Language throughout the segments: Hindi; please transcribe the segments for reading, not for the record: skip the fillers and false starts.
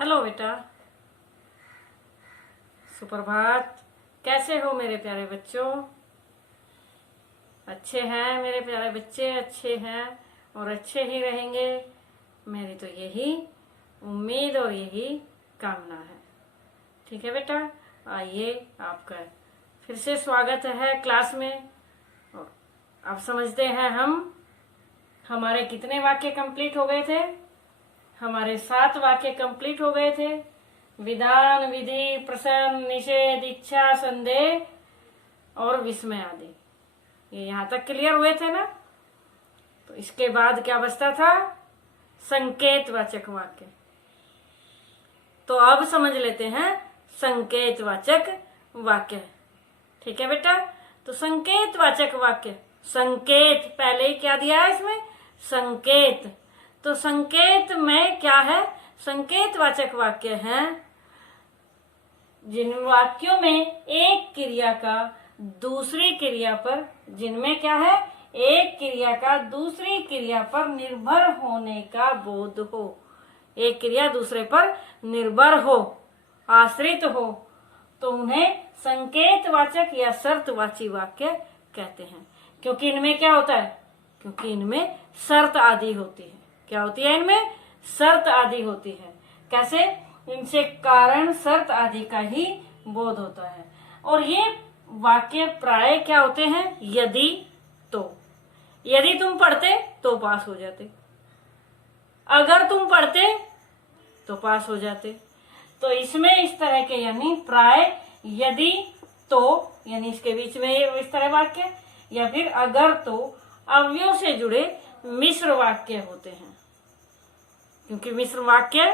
हेलो बेटा। सुप्रभात। कैसे हो मेरे प्यारे बच्चों? अच्छे हैं मेरे प्यारे बच्चे, अच्छे हैं और अच्छे ही रहेंगे। मेरी तो यही उम्मीद और यही कामना है। ठीक है बेटा, आइए आपका फिर से स्वागत है क्लास में। और अब समझते हैं हमारे कितने वाक्य कंप्लीट हो गए थे? हमारे 7 वाक्य कंप्लीट हो गए थे। विधान, विधि, प्रश्न, निषेध, इच्छा, संदेह और विस्मय आदि, ये यहां तक क्लियर हुए थे ना। तो इसके बाद क्या बचता था? संकेतवाचक वाक्य। तो अब समझ लेते हैं संकेतवाचक वाक्य। ठीक है बेटा, तो संकेतवाचक वाक्य, संकेत पहले ही क्या दिया है इसमें? संकेत। तो संकेत में क्या है? संकेतवाचक वाक्य हैं जिन वाक्यों में एक क्रिया का दूसरी क्रिया पर, जिनमें क्या है? एक क्रिया का दूसरी क्रिया पर निर्भर होने का बोध हो। एक क्रिया दूसरे पर निर्भर हो, आश्रित हो, तो उन्हें संकेतवाचक या शर्तवाची वाक्य कहते हैं। क्योंकि इनमें क्या होता है? क्योंकि इनमें शर्त आदि होती है। क्या होती है इनमें? शर्त आदि होती है। कैसे? इनसे कारण शर्त आदि का ही बोध होता है। और ये वाक्य प्राय क्या होते हैं? यदि तो। यदि तुम पढ़ते तो पास हो जाते, अगर तुम पढ़ते तो पास हो जाते। तो इसमें इस तरह के यानी प्राय, यदि तो यानी इसके बीच में इस तरह वाक्य, या फिर अगर तो अवयव से जुड़े मिश्र वाक्य होते हैं। क्योंकि मिश्र वाक्य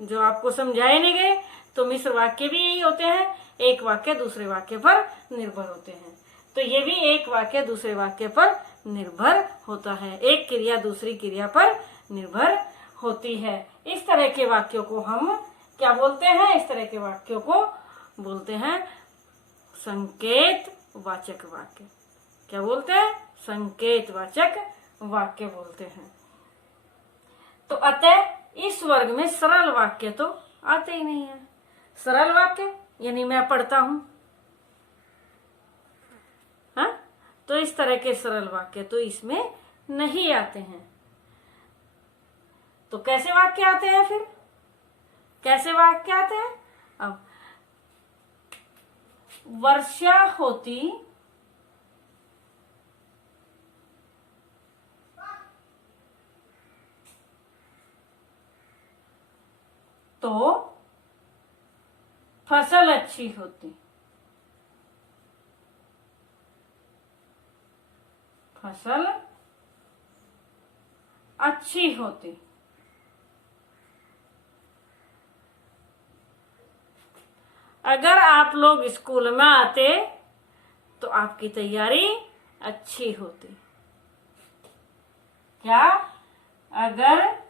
जो आपको समझाए नहीं गए, तो मिश्र वाक्य भी यही होते हैं, एक वाक्य दूसरे वाक्य पर निर्भर होते हैं। तो ये भी एक वाक्य दूसरे वाक्य पर निर्भर होता है, एक क्रिया दूसरी क्रिया पर निर्भर होती है। इस तरह के वाक्यों को हम क्या बोलते हैं? इस तरह के वाक्यों को बोलते हैं संकेतवाचक वाक्य। क्या बोलते हैं? संकेतवाचक वाक्य बोलते हैं। तो अतः इस वर्ग में सरल वाक्य तो आते ही नहीं है। सरल वाक्य यानी मैं पढ़ता हूं, हाँ? तो इस तरह के सरल वाक्य तो इसमें नहीं आते हैं। तो कैसे वाक्य आते हैं फिर? कैसे वाक्य आते हैं? अब वर्षा होती तो फसल अच्छी होती। फसल अच्छी होती। अगर आप लोग स्कूल में आते तो आपकी तैयारी अच्छी होती। क्या? अगर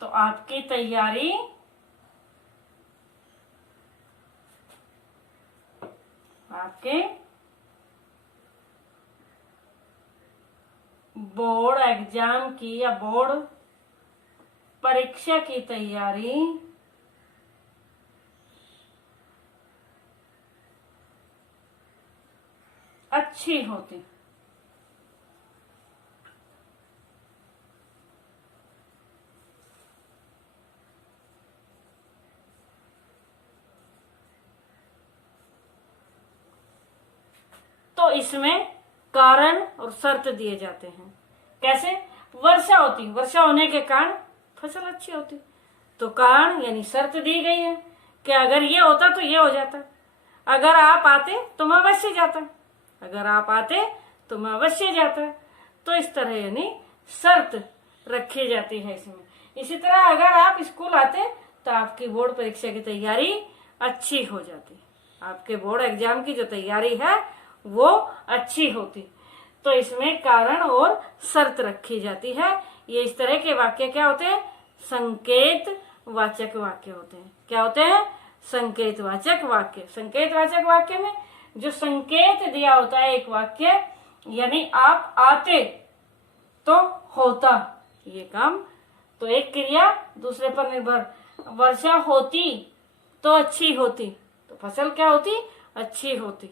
तो आपकी तैयारी आपके बोर्ड एग्जाम की या बोर्ड परीक्षा की तैयारी अच्छी होती। तो इसमें कारण और शर्त दिए जाते हैं। कैसे? वर्षा होती, वर्षा होने के कारण फसल अच्छी होती। तो कारण यानी शर्त दी गई है कि अगर ये होता तो ये हो जाता, अगर आप आते तो मैं अवश्य जाता, अगर आप आते तो मैं अवश्य जाता। तो इस तरह यानी शर्त रखी जाती है इसमें। इसी तरह अगर आप स्कूल आते तो आपकी बोर्ड परीक्षा की तैयारी अच्छी हो जाती, आपके बोर्ड एग्जाम की जो तैयारी है वो अच्छी होती। तो इसमें कारण और शर्त रखी जाती है। ये इस तरह के वाक्य क्या होते हैं? संकेत वाचक वाक्य होते हैं। क्या होते हैं? संकेत वाचक वाक्य। संकेत वाचक वाक्य में जो संकेत दिया होता है एक वाक्य, यानी आप आते तो होता ये काम, तो एक क्रिया दूसरे पर निर्भर। वर्षा होती तो अच्छी होती, तो फसल क्या होती? अच्छी होती।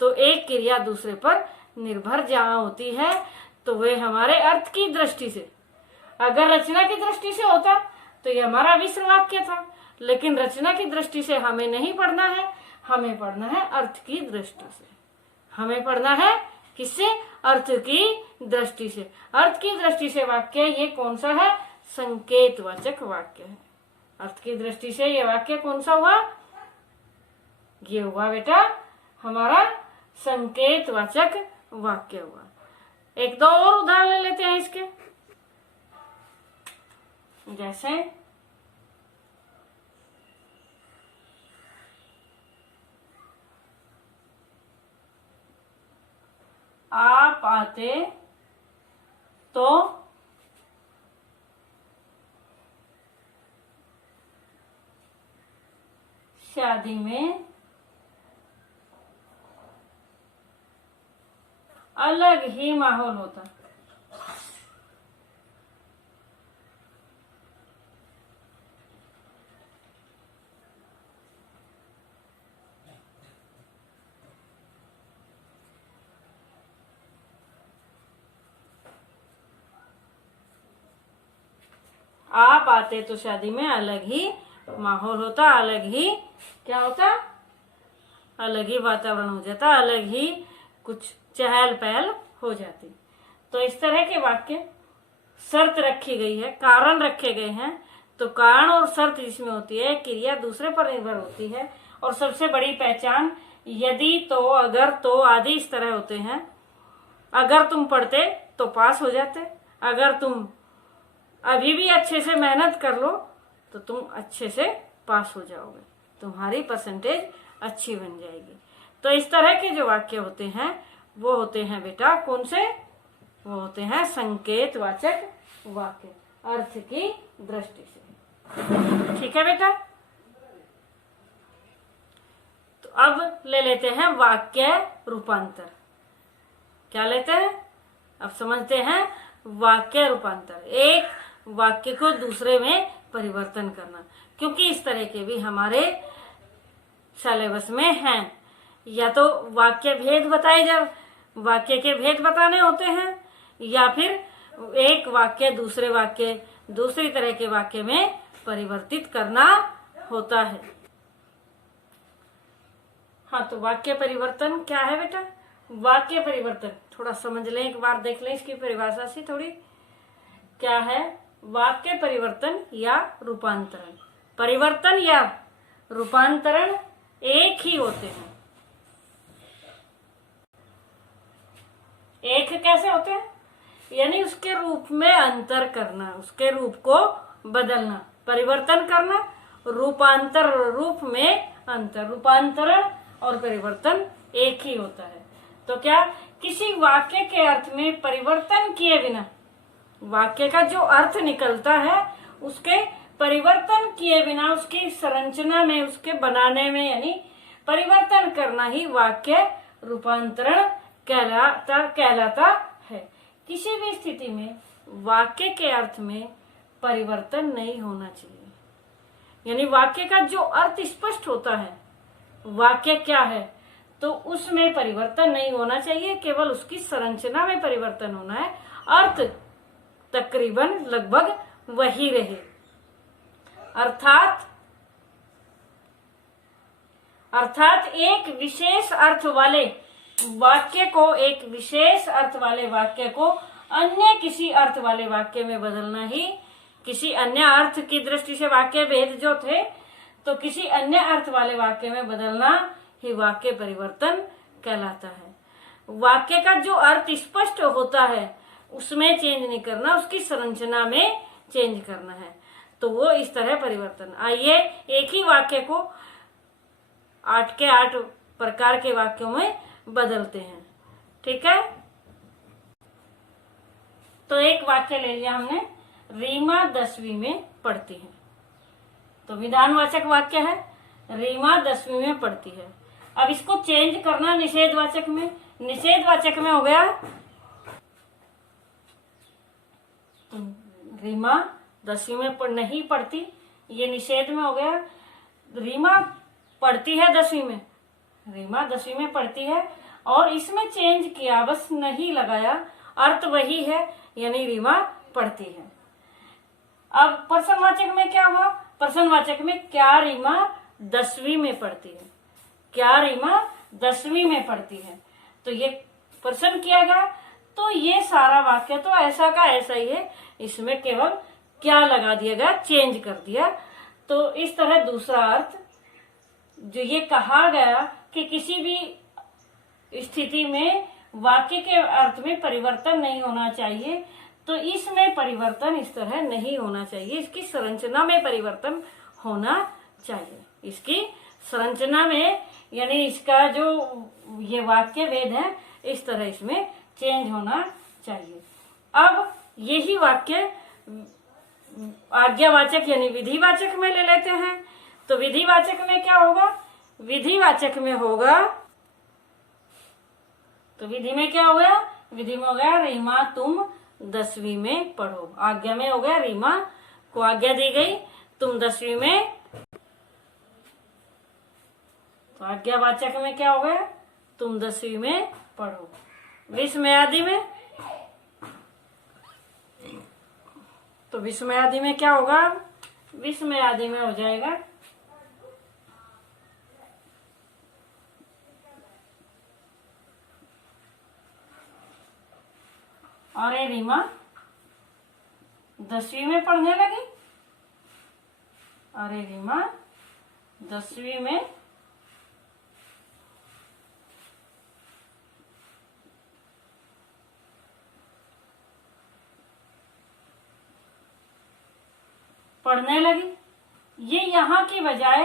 तो एक क्रिया दूसरे पर निर्भर जहां होती है तो वे हमारे अर्थ की दृष्टि से, अगर रचना की दृष्टि से होता तो ये हमारा मिश्र वाक्य था, लेकिन रचना की दृष्टि से हमें नहीं पढ़ना है, हमें पढ़ना है अर्थ की दृष्टि से। हमें पढ़ना है किससे? अर्थ की दृष्टि से। अर्थ की दृष्टि से वाक्य ये कौन सा है? संकेतवाचक वाक्य है। अर्थ की दृष्टि से ये वाक्य कौन सा हुआ? ये हुआ बेटा हमारा संकेतवाचक वाक्य हुआ। एक दो और उदाहरण ले लेते हैं इसके। जैसे आप आते तो शादी में अलग ही माहौल होता। आप आते तो शादी में अलग ही माहौल होता, अलग ही क्या होता? अलग ही वातावरण हो जाता, अलग ही कुछ चहल पहल हो जाती। तो इस तरह के वाक्य शर्त रखी गई है, कारण रखे गए हैं। तो कारण और शर्त जिसमें होती है, क्रिया दूसरे पर निर्भर होती है। और सबसे बड़ी पहचान यदि, तो, अगर, तो आदि इस तरह होते हैं। अगर तुम पढ़ते तो पास हो जाते, अगर तुम अभी भी अच्छे से मेहनत कर लो तो तुम अच्छे से पास हो जाओगे, तुम्हारी परसेंटेज अच्छी बन जाएगी। तो इस तरह के जो वाक्य होते हैं वो होते हैं बेटा कौन से? वो होते हैं संकेतवाचक वाक्य, अर्थ की दृष्टि से। ठीक है बेटा। तो अब ले लेते हैं वाक्य रूपांतर। क्या लेते हैं? अब समझते हैं वाक्य रूपांतर। एक वाक्य को दूसरे में परिवर्तन करना, क्योंकि इस तरह के भी हमारे सिलेबस में हैं। या तो वाक्य भेद बताए जा, वाक्य के भेद बताने होते हैं, या फिर एक वाक्य दूसरे वाक्य, दूसरी तरह के वाक्य में परिवर्तित करना होता है। हाँ, तो वाक्य परिवर्तन क्या है बेटा? वाक्य परिवर्तन थोड़ा समझ लें, एक बार देख लें इसकी परिभाषा से थोड़ी। क्या है वाक्य परिवर्तन या रूपांतरण? परिवर्तन या रूपांतरण एक ही होते हैं। एक कैसे होते हैं? यानी उसके रूप में अंतर करना, उसके रूप को बदलना, परिवर्तन करना, रूपांतर रूप में अंतर। रूपांतरण और परिवर्तन एक ही होता है। तो क्या किसी वाक्य के अर्थ में परिवर्तन किए बिना, वाक्य का जो अर्थ निकलता है उसके परिवर्तन किए बिना उसकी संरचना में, उसके बनाने में, यानी परिवर्तन करना ही वाक्य रूपांतरण कहलाता है। किसी भी स्थिति में वाक्य के अर्थ में परिवर्तन नहीं होना चाहिए। यानी वाक्य का जो अर्थ स्पष्ट होता है, वाक्य क्या है, तो उसमें परिवर्तन नहीं होना चाहिए, केवल उसकी संरचना में परिवर्तन होना है। अर्थ तकरीबन लगभग वही रहे। अर्थात एक विशेष अर्थ वाले वाक्य को, एक विशेष अर्थ वाले वाक्य को अन्य किसी अर्थ वाले वाक्य में बदलना ही, किसी अन्य अर्थ की दृष्टि से वाक्य भेद जो थे, तो किसी अन्य अर्थ वाले वाक्य में बदलना ही वाक्य परिवर्तन कहलाता है। वाक्य का जो अर्थ स्पष्ट होता है उसमें चेंज नहीं करना, उसकी संरचना में चेंज करना है, तो वो इस तरह परिवर्तन। आइए एक ही वाक्य को 8 के 8 प्रकार के वाक्यों में बदलते हैं। ठीक है, तो एक वाक्य ले लिया हमने, रीमा 10वीं में पढ़ती है। तो विधानवाचक वाक्य है, रीमा 10वीं में पढ़ती है। अब इसको चेंज करना निषेधवाचक में। निषेधवाचक में हो गया, तो रीमा 10वीं में नहीं पढ़ती, ये निषेध में हो गया। रीमा पढ़ती है 10वीं में, रीमा 10वीं में पढ़ती है, और इसमें चेंज किया, बस नहीं लगाया, अर्थ वही है, यानी रीमा पढ़ती है। अब प्रश्नवाचक में क्या हुआ? प्रश्नवाचक में क्या रीमा 10वीं में पढ़ती है, क्या रीमा 10वीं में पढ़ती है। तो ये प्रश्न किया गया, तो ये सारा वाक्य तो ऐसा का ऐसा ही है, इसमें केवल क्या लगा दिया गया, चेंज कर दिया। तो इस तरह दूसरा अर्थ जो ये कहा गया कि किसी भी स्थिति में वाक्य के अर्थ में परिवर्तन नहीं होना चाहिए, तो इसमें परिवर्तन इस तरह नहीं होना चाहिए, इसकी संरचना में परिवर्तन होना चाहिए। इसकी संरचना में, यानी इसका जो ये वाक्य भेद है, इस तरह इसमें चेंज होना चाहिए। अब यही वाक्य आज्ञावाचक यानी विधिवाचक में ले लेते हैं। तो विधिवाचक में क्या होगा? विधिवाचक में होगा, तो विधि में क्या हो गया? विधि में हो गया, रीमा तुम 10वीं में पढ़ो। आज्ञा में हो गया, रीमा को आज्ञा दी गई तुम 10वीं में। तो आज्ञावाचक में क्या हो गया? तुम 10वीं में पढ़ो। विस्मयादि में, तो विस्मयादि में क्या होगा? विस्मयादि में हो जाएगा, अरे रीमा 10वीं में पढ़ने लगी, अरे रीमा 10वीं में पढ़ने लगी। ये यहाँ की बजाय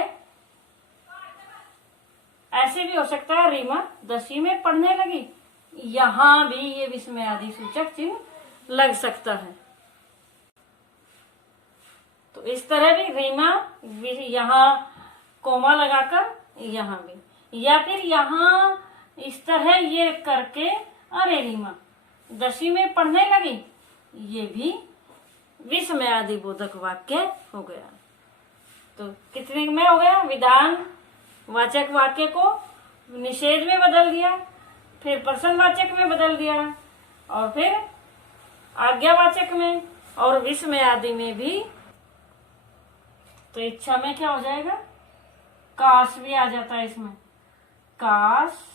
ऐसे भी हो सकता है, रीमा 10वीं में पढ़ने लगी, यहाँ भी ये विस्मयादि सूचक चिन्ह लग सकता है। तो इस तरह भी रीमा यहाँ कोमा लगाकर, यहाँ भी, या फिर यहाँ इस तरह ये करके अरे रीमा 10वीं में पढ़ने लगी, ये भी विस्मयादि बोधक वाक्य हो गया। तो कितने में हो गया? विधान वाचक वाक्य को निषेध में बदल दिया, फिर प्रश्नवाचक में बदल दिया, और फिर आज्ञावाचक में, और विस्मयादि में भी। तो इच्छा में क्या हो जाएगा? काश भी आ जाता है इसमें, काश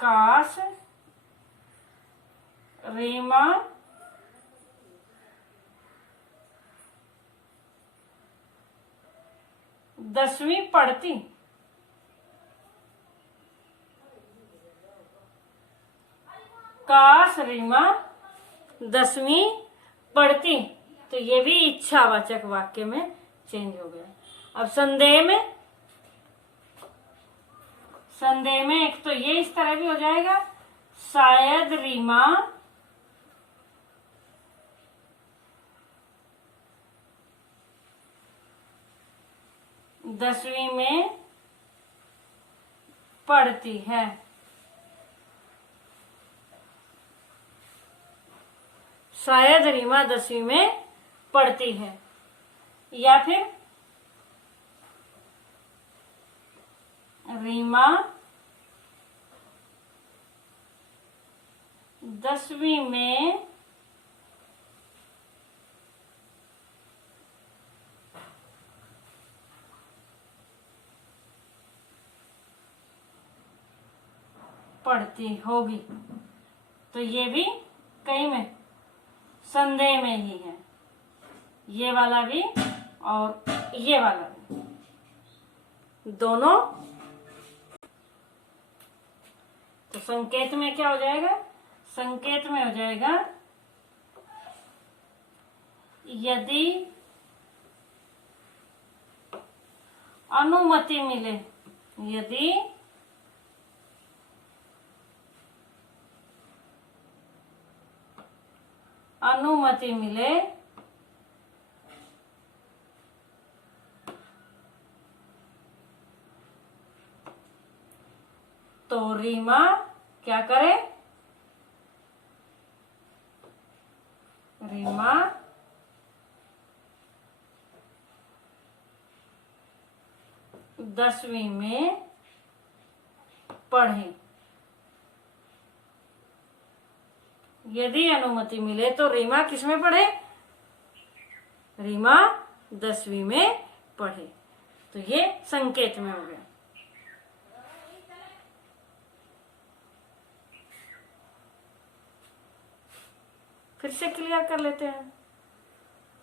काश रीमा दसवीं पढ़ती, काश रीमा 10वीं पढ़ती। तो ये भी इच्छावाचक वाक्य में चेंज हो गया। अब संदेह में एक तो ये इस तरह भी हो जाएगा, शायद रीमा 10वीं में पढ़ती है। शायद रीमा 10वीं में पढ़ती है, या फिर रीमा 10वीं में पढ़ती होगी। तो ये भी कई में संदेह में ही है, ये वाला भी और ये वाला भी, दोनों। तो संकेत में क्या हो जाएगा? संकेत में हो जाएगा, यदि अनुमति मिले, यदि अनुमति मिले तो रीमा क्या करे? रीमा दसवीं में पढ़े। यदि अनुमति मिले तो रीमा किस में पढ़े? रीमा 10वीं में पढ़े। तो ये संकेत में हो गया। फिर से क्लियर कर लेते हैं।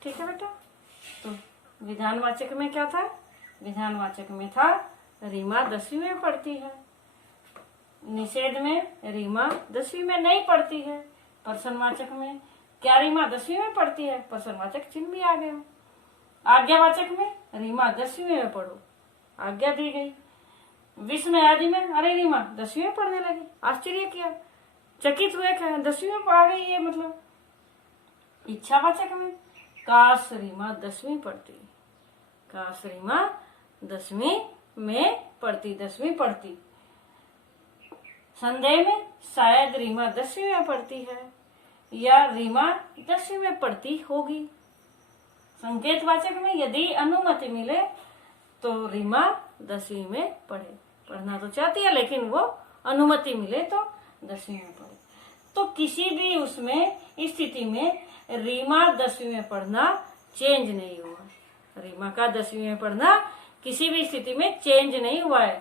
ठीक है बेटा। तो विधानवाचक में क्या था? विधानवाचक में था रीमा 10वीं में पढ़ती है। निषेध में रीमा 10वीं में नहीं पढ़ती है। प्रश्नवाचक में क्या रीमा 10वीं में पढ़ती है? प्रश्नवाचक चिन्ह भी आ गया। आज्ञावाचक में रीमा 10वीं में पढ़ो, आज्ञा दी गई। विस्मय आदि में अरे रीमा 10वीं में पढ़ने लगी, आश्चर्य किया, चकित हुए, 10वीं में आ गई है मतलब। इच्छावाचक में काश रीमा 10वीं पढ़ती, काश रीमा 10वीं में पढ़ती, 10वीं पढ़ती। संदेह में शायद रीमा 10वीं में पढ़ती है या रीमा 10वीं में पढ़ती होगी। संकेतवाचक में यदि अनुमति मिले तो रीमा 10वीं में पढ़े। पढ़ना तो चाहती है लेकिन वो अनुमति मिले तो 10वीं में पढ़े। तो किसी भी उसमें स्थिति में रीमा 10वीं में पढ़ना चेंज नहीं हुआ। रीमा का 10वीं में पढ़ना किसी भी स्थिति में चेंज नहीं हुआ है,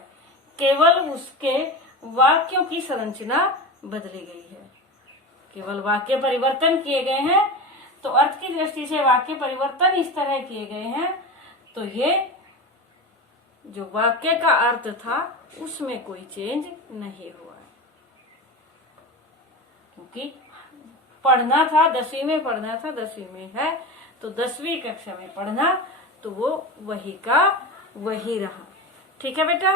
केवल उसके वाक्यों की संरचना बदली गई है, केवल वाक्य परिवर्तन किए गए हैं। तो अर्थ की दृष्टि से वाक्य परिवर्तन इस तरह किए गए हैं तो ये जो वाक्य का अर्थ था उसमें कोई चेंज नहीं हुआ है, क्योंकि पढ़ना था 10वीं में, पढ़ना था 10वीं में है तो 10वीं कक्षा में पढ़ना, तो वो वही का वही रहा। ठीक है बेटा,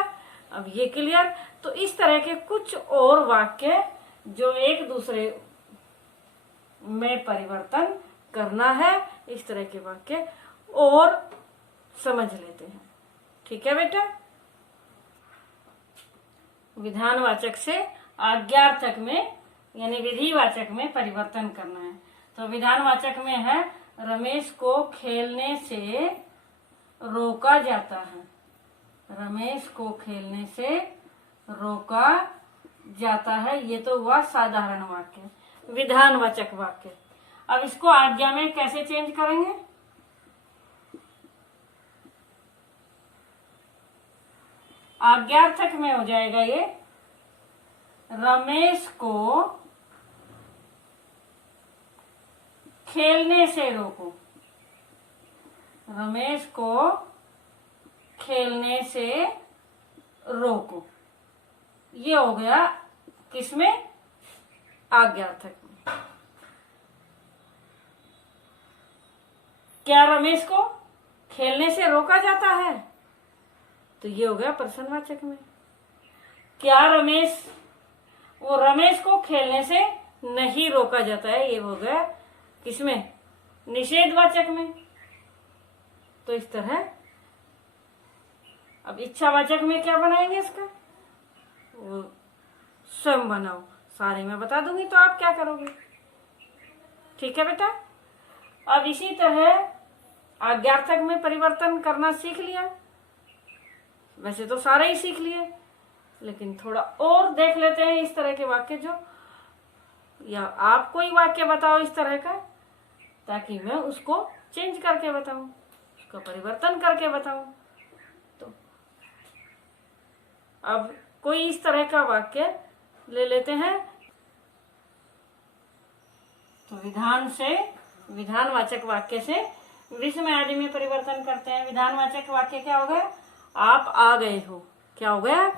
अब ये क्लियर। तो इस तरह के कुछ और वाक्य जो एक दूसरे में परिवर्तन करना है, इस तरह के वाक्य और समझ लेते हैं। ठीक है बेटा। विधानवाचक से आज्ञार्थक में यानी विधिवाचक में परिवर्तन करना है। तो विधानवाचक में है रमेश को खेलने से रोका जाता है। रमेश को खेलने से रोका जाता है, ये तो हुआ साधारण वाक्य, विधानवाचक वाक्य। अब इसको आज्ञा में कैसे चेंज करेंगे? आज्ञार्थक में हो जाएगा ये रमेश को खेलने से रोको। रमेश को खेलने से रोको, ये हो गया किसमें? आज्ञार्थक में। क्या रमेश को खेलने से रोका जाता है? तो ये हो गया प्रश्नवाचक में। क्या रमेश, वो रमेश को खेलने से नहीं रोका जाता है, ये हो गया किसमें? निषेधवाचक में। तो इस तरह अब इच्छावाचक में क्या बनाएंगे इसका? वो स्वयं बनाओ, सारे मैं बता दूंगी तो आप क्या करोगे। ठीक है बेटा। अब इसी तरह आज्ञार्थक में परिवर्तन करना सीख लिया, वैसे तो सारे ही सीख लिए, लेकिन थोड़ा और देख लेते हैं इस तरह के वाक्य जो, या आप कोई वाक्य बताओ इस तरह का ताकि मैं उसको चेंज करके बताऊं, उसका परिवर्तन करके बताऊं। तो अब कोई इस तरह का वाक्य ले लेते हैं। तो विधान से, विधानवाचक वाक्य से विस्मय आदि में परिवर्तन करते हैं। विधानवाचक वाक्य क्या हो गया? आप आ गए हो। क्या हो गया?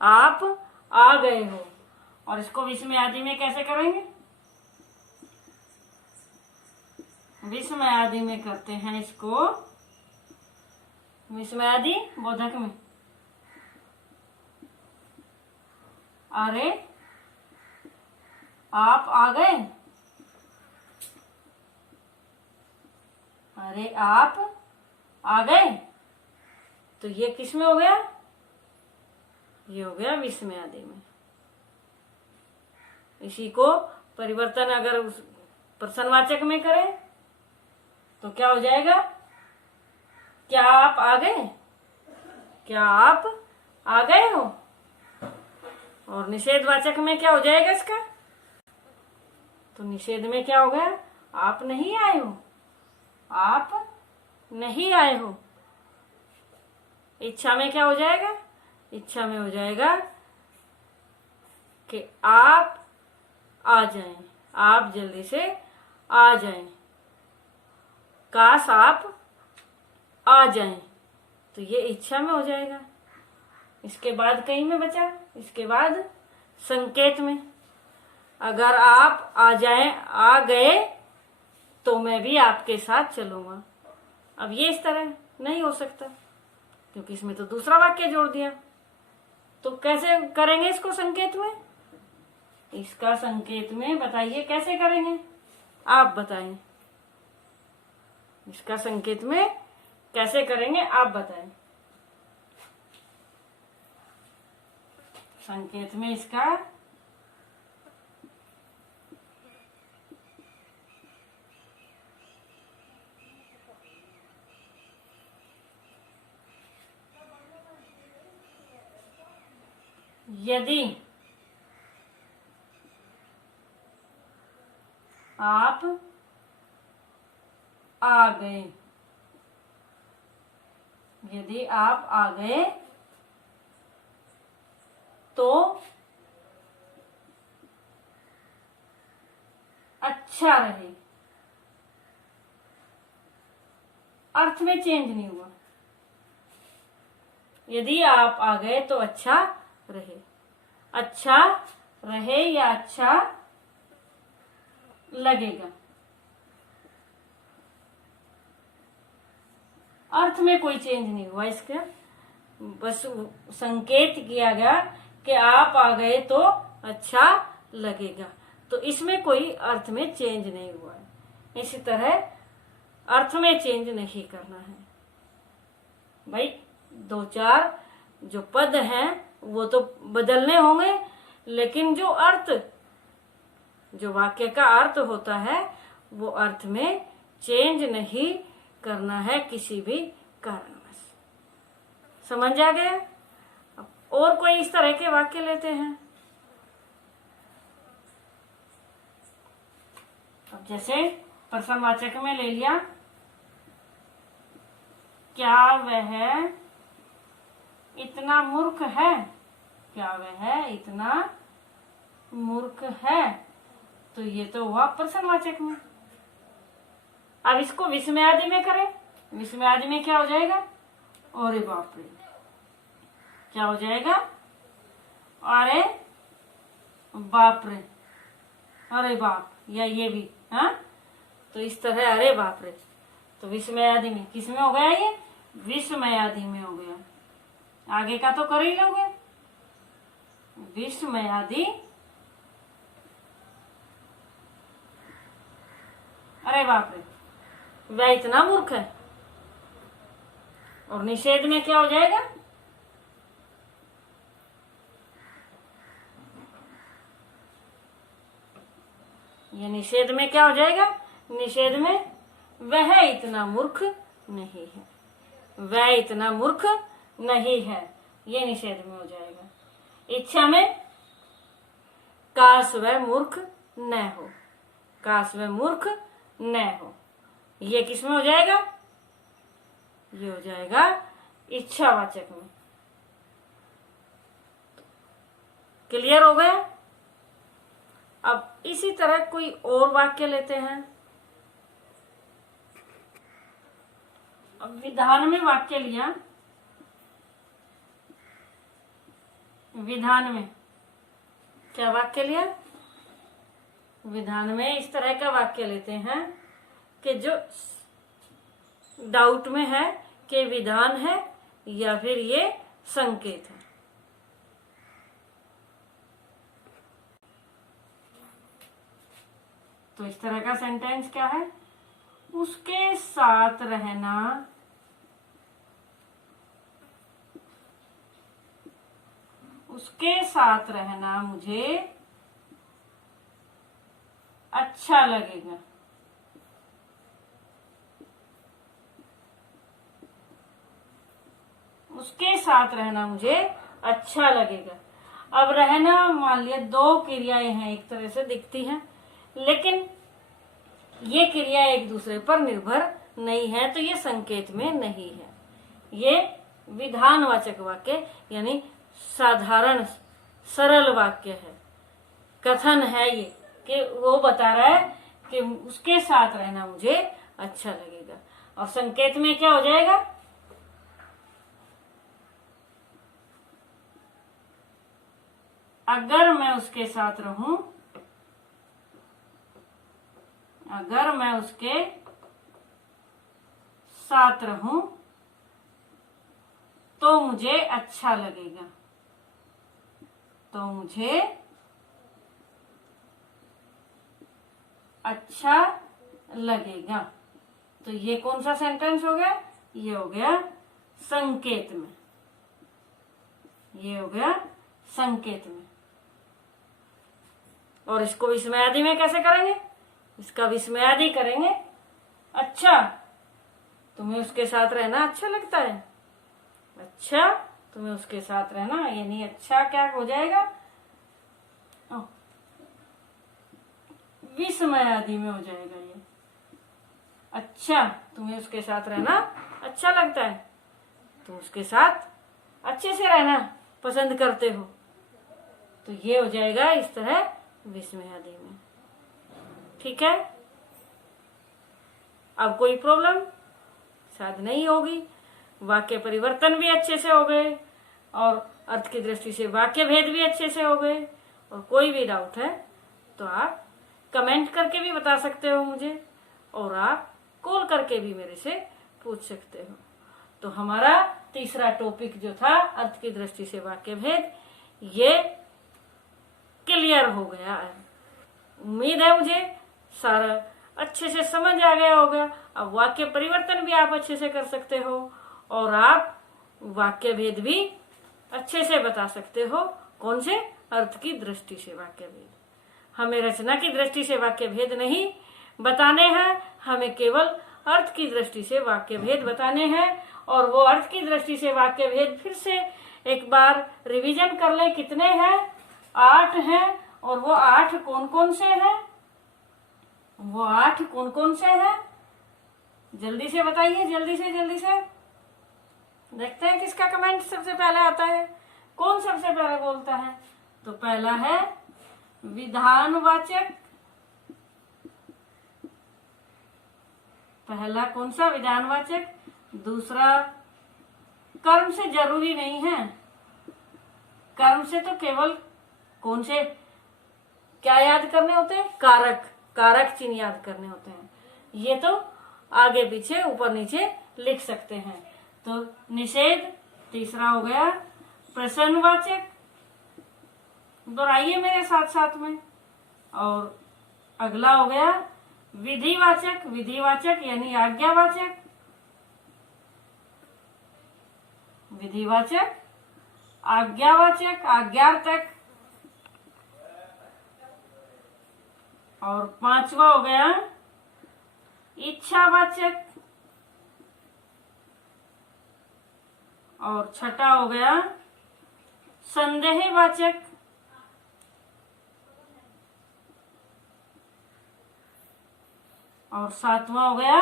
आप आ गए हो। और इसको विस्मय आदि में कैसे करेंगे? विस्मय आदि में करते हैं इसको, विस्मय आदि बोधक में। अरे आप आ गए, अरे आप आ गए, तो ये किस में हो गया? ये हो गया विस्मय आदि में। इसी को परिवर्तन अगर उस प्रश्नवाचक में करें तो क्या हो जाएगा? क्या आप आ गए? क्या आप आ गए हो? और निषेधवाचक में क्या हो जाएगा इसका? तो निषेध में क्या हो गया? आप नहीं आए हो, आप नहीं आए हो। इच्छा में क्या हो जाएगा? इच्छा में हो जाएगा कि आप आ जाएं, आप जल्दी से आ जाएं, काश आप आ जाएं, तो ये इच्छा में हो जाएगा। इसके बाद कहीं में बचा, इसके बाद संकेत में, अगर आप आ जाएं, आ गए तो मैं भी आपके साथ चलूंगा। अब ये इस तरह नहीं हो सकता क्योंकि इसमें तो दूसरा वाक्य जोड़ दिया। तो कैसे करेंगे इसको संकेत में? इसका संकेत में बताइए कैसे करेंगे, आप बताएं। इसका संकेत में कैसे करेंगे आप बताएं। संकेत में इसका यदि आप आ गए, यदि आप आ गए तो अच्छा रहे। अर्थ में चेंज नहीं हुआ। यदि आप आ गए तो अच्छा रहे, अच्छा रहे या अच्छा लगेगा। अर्थ में कोई चेंज नहीं हुआ इसका, बस संकेत किया गया कि आप आ गए तो अच्छा लगेगा। तो इसमें कोई अर्थ में चेंज नहीं हुआ है। इसी तरह अर्थ में चेंज नहीं करना है भाई। दो चार जो पद हैं वो तो बदलने होंगे, लेकिन जो अर्थ, जो वाक्य का अर्थ होता है वो अर्थ में चेंज नहीं करना है किसी भी कारणवश। समझ आ गया? अब और कोई इस तरह के वाक्य लेते हैं। अब जैसे प्रश्नवाचक में ले लिया, क्या वह इतना मूर्ख है? क्या वह इतना मूर्ख है? तो ये तो हुआ प्रश्नवाचक में। अब इसको विस्मयादि में करें, विस्मयादि में क्या हो जाएगा? अरे बाप रे, क्या हो जाएगा? अरे बाप रे, अरे बाप, या ये भी, हाँ, तो इस तरह अरे बाप रे। तो विस्मयादि में, किस में हो गया ये? विस्मयादि में हो गया। आगे का तो कर ही लोगे। विस्मयादि, अरे बाप रे, वह इतना मूर्ख है। और निषेध में क्या हो जाएगा? ये निषेध में क्या हो जाएगा? निषेध में वह इतना मूर्ख नहीं है, वह इतना मूर्ख नहीं है, ये निषेध में हो जाएगा। इच्छा में काश वह मूर्ख न हो, काश वह मूर्ख न हो, ये किस में हो जाएगा? ये हो जाएगा इच्छावाचक में। क्लियर हो गया? अब इसी तरह कोई और वाक्य लेते हैं। अब विधान में वाक्य लिया, विधान में क्या वाक्य लिया? विधान में इस तरह का वाक्य लेते हैं कि जो डाउट में है कि विधान है या फिर ये संकेत है। तो इस तरह का सेंटेंस क्या है? उसके साथ रहना मुझे अच्छा लगेगा। उसके साथ रहना मुझे अच्छा लगेगा। अब रहना, मान लिया दो क्रियाएं हैं, एक तरह से दिखती हैं, लेकिन ये क्रिया एक दूसरे पर निर्भर नहीं है, तो ये संकेत में नहीं है। ये विधानवाचक वाक्य यानी साधारण सरल वाक्य है, कथन है ये, कि वो बता रहा है कि उसके साथ रहना मुझे अच्छा लगेगा। और संकेत में क्या हो जाएगा? अगर मैं उसके साथ रहूं, अगर मैं उसके साथ रहूं तो मुझे अच्छा लगेगा, तो मुझे अच्छा लगेगा। तो ये कौन सा सेंटेंस हो गया? ये हो गया संकेत में, ये हो गया संकेत में। और इसको विस्मयादि में कैसे करेंगे? इसका विस्मयादि करेंगे, अच्छा तुम्हें उसके साथ रहना अच्छा लगता है, अच्छा तुम्हें उसके साथ रहना, यानी अच्छा क्या हो जाएगा? विस्मयादि में हो जाएगा ये। अच्छा तुम्हें उसके साथ रहना अच्छा लगता है, तुम उसके साथ अच्छे से रहना पसंद करते हो, तो ये हो जाएगा इस तरह विस्मयादि में। ठीक है, अब कोई प्रॉब्लम शायद नहीं होगी। वाक्य परिवर्तन भी अच्छे से हो गए और अर्थ की दृष्टि से वाक्य भेद भी अच्छे से हो गए। और कोई भी डाउट है तो आप कमेंट करके भी बता सकते हो मुझे, और आप कॉल करके भी मेरे से पूछ सकते हो। तो हमारा तीसरा टॉपिक जो था अर्थ की दृष्टि से वाक्य भेद, ये क्लियर हो गया है। उम्मीद है मुझे सारा अच्छे से समझ आ गया होगा। अब वाक्य परिवर्तन भी आप अच्छे से कर सकते हो और आप वाक्य भेद भी अच्छे से बता सकते हो। कौन से? अर्थ की दृष्टि से वाक्य भेद। हमें रचना की दृष्टि से वाक्य भेद नहीं बताने हैं, हमें केवल अर्थ की दृष्टि से वाक्य भेद बताने हैं। और वो अर्थ की दृष्टि से वाक्य भेद फिर से एक बार रिवीजन कर ले, कितने हैं? 8 हैं। और वो 8 कौन कौन से हैं? वो 8 कौन कौन से हैं? जल्दी से बताइए, जल्दी से देखते हैं किसका कमेंट सबसे पहले आता है। कौन सबसे पहले बोलता है? तो पहला है विधानवाचक। पहला कौन सा? विधानवाचक। दूसरा कर्म से जरूरी नहीं है, कर्म से तो केवल कौन से क्या याद करने होते हैं? कारक, कारक चिन्ह याद करने होते हैं। ये तो आगे पीछे ऊपर नीचे लिख सकते हैं। तो निषेध तीसरा हो गया। प्रश्नवाचक, दोहराइए मेरे साथ साथ में। और अगला हो गया विधिवाचक। विधिवाचक यानी आज्ञावाचक। विधिवाचक, आज्ञावाचक, आज्ञार्थक। और पांचवा हो गया इच्छावाचक। और छठा हो गया संदेहवाचक। और सातवां हो गया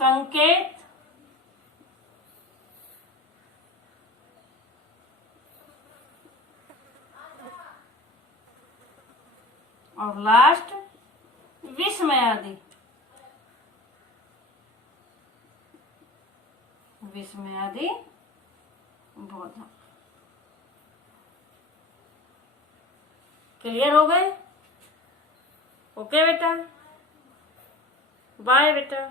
संकेत। और लास्ट विस्मयादि। विस्मयादि बोधक। क्लियर हो गए? ओके बेटा, बाय बेटा।